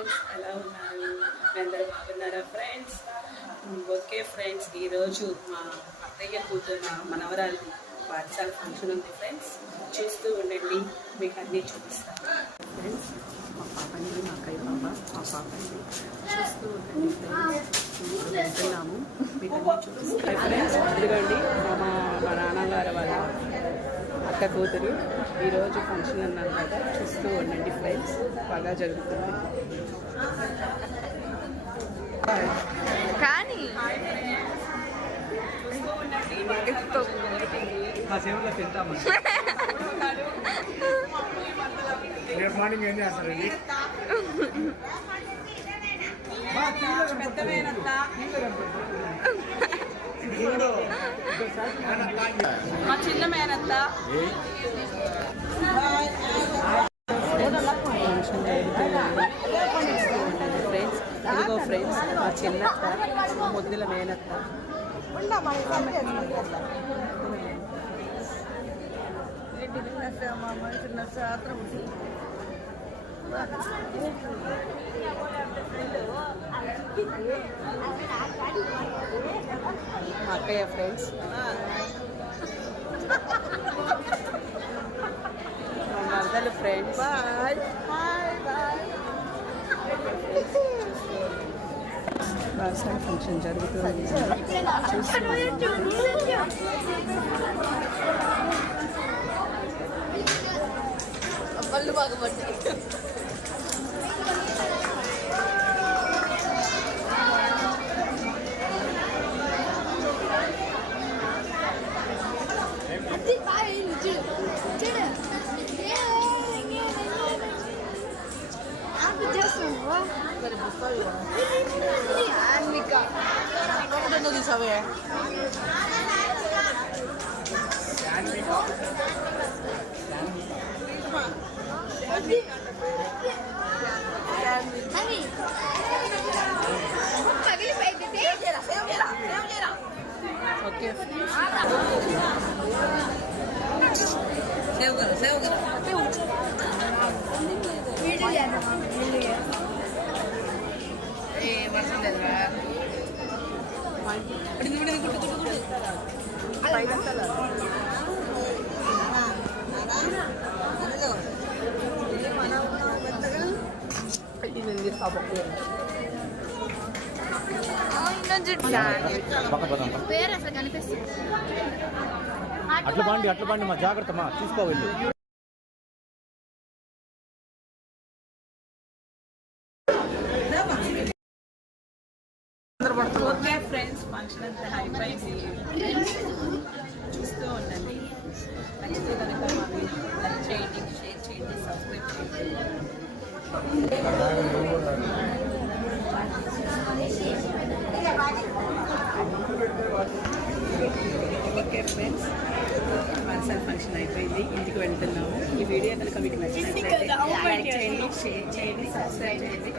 Friends, ఎలా ఉన్నారు? అందరూ బాగున్నారా ఫ్రెండ్స్? ఓకే ఫ్రెండ్స్, ఈరోజు మా అత్తయ్య కూతురు మనవరాలి పాఠశాల ఫంక్షన్ ఉంది ఫ్రెండ్స్. చూస్తూ ఉండండి, మీకు అన్నీ చూపిస్తాను ఫ్రెండ్స్. మా పాపని, మా అక్కయ్య పాప, మా పాపని చూస్తూ ఉండండి ఫ్రెండ్స్. వెళ్తున్నాము, మీకు అన్నీ చూపిస్తాను ఫ్రెండ్స్. ఇదిగోండి మా నాన్నగారు వాళ్ళ అక్క కూతురు ఈరోజు ఫంక్షన్ అన్నాను కదా, చూస్తూ ఉండండి ఫ్రెండ్స్. బాగా జరుగుతుంది కానీ రేపు మార్నింగ్ ఏం చేస్తారండి? మా చిన్న మేనత్త ఫ్రెండ్స్. ఇదిగో ఫ్రెండ్స్, మా చిన్నత్త, ముద్దుల మేనత్త. మా అక్కయ్య ఫ్రెండ్స్, మా మరదలు ఫ్రెండ్స్. పాఠశాల ఫంక్షన్ జరుగుతుంది, పళ్ళు బాగా పట్టాయి. ఓకే వర్షం లేదురా. అట్లా బండి మా జాగ్రత్త మా చూసుకోవాలి. ఓకే ఫ్రెండ్స్, ఫంక్షన్ అంతా అయిపోయింది. చూస్తూ ఉండండి. నచ్చితే కనుక మాకు లైక్ చేయండి, షేర్ చేయండి, సబ్స్క్రైబ్ చేయండి. ఓకే ఫ్రెండ్స్, పాఠశాల ఫంక్షన్ అయిపోయింది, ఇంటికి వెళ్తున్నాము. ఈ వీడియో కనుక మీకు నచ్చినట్లయితే లైక్ చేయండి, షేర్ చేయండి, సబ్స్క్రైబ్ చేయండి.